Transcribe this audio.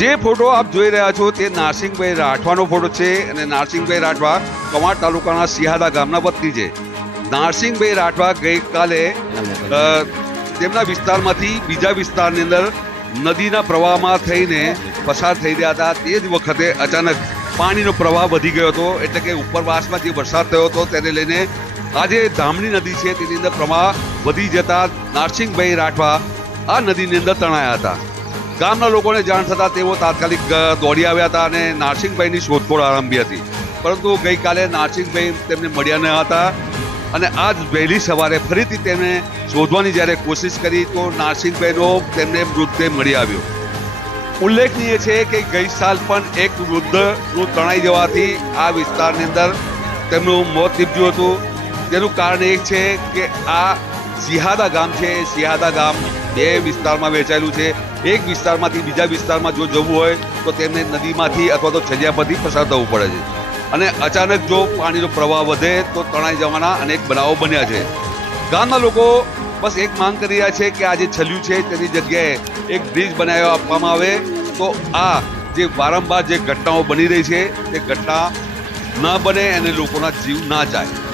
જે ફોટો આપ જોઈ રહ્યા છો તે નારસિંગભાઈ રાઠવાનો ફોટો છે અને નારસિંગભાઈ રાઠવા કવાંટ તાલુકાના સિહાદા ગામના વતની છે. નારસિંગભાઈ રાઠવા ગઈકાલે તેમના વિસ્તારમાંથી બીજા વિસ્તારની અંદર નદીના પ્રવાહમાં થઈને પસાર થઈ રહ્યા હતા. તે જ વખતે અચાનક પાણીનો પ્રવાહ વધી ગયો હતો, એટલે કે ઉપરવાસમાં જે વરસાદ થયો હતો તેને લઈને આ જે ધામણી નદી છે તેની અંદર પ્રવાહ વધી જતા નારસિંગભાઈ રાઠવા આ નદીની અંદર તણાયા હતા. ગામના લોકોને જાણ થતાં તેઓ તાત્કાલિક દોડી આવ્યા હતા અને નારસિંગભાઈની શોધખોળ આરંભી હતી. પરંતુ ગઈકાલે નારસિંગભાઈ તેમને મળ્યા ન હતા અને આજ વહેલી સવારે ફરીથી તેમને શોધવાની જ્યારે કોશિશ કરી તો નારસિંગભાઈનો તેમને મૃતદેહ મળી આવ્યો. ઉલ્લેખનીય છે કે ગઈ સાલ પણ એક વૃદ્ધનું તણાઈ જવાથી આ વિસ્તારની અંદર તેમનું મોત નીપજ્યું હતું. તેનું કારણ એ છે કે આ સિહાદા ગામ છે, સિહાદા ગામ બે વિસ્તારમાં વહેંચાયેલું છે. એક વિસ્તારમાંથી બીજા વિસ્તારમાં જો જવું હોય તો તેમને નદીમાંથી અથવા તો છલિયા પરથી પસાર થવું પડે છે અને અચાનક જો પાણીનો પ્રવાહ વધે તો તણાઈ જવાના અનેક બનાવો બન્યા છે. ગામના લોકો બસ એક માંગ કરી રહ્યા છે કે આ જે છલિયું છે તેની જગ્યાએ એક બ્રિજ બનાવી આપવામાં આવે તો આ જે વારંવાર જે ઘટનાઓ બની રહી છે તે ઘટના ન બને અને લોકોના જીવ ના જાય.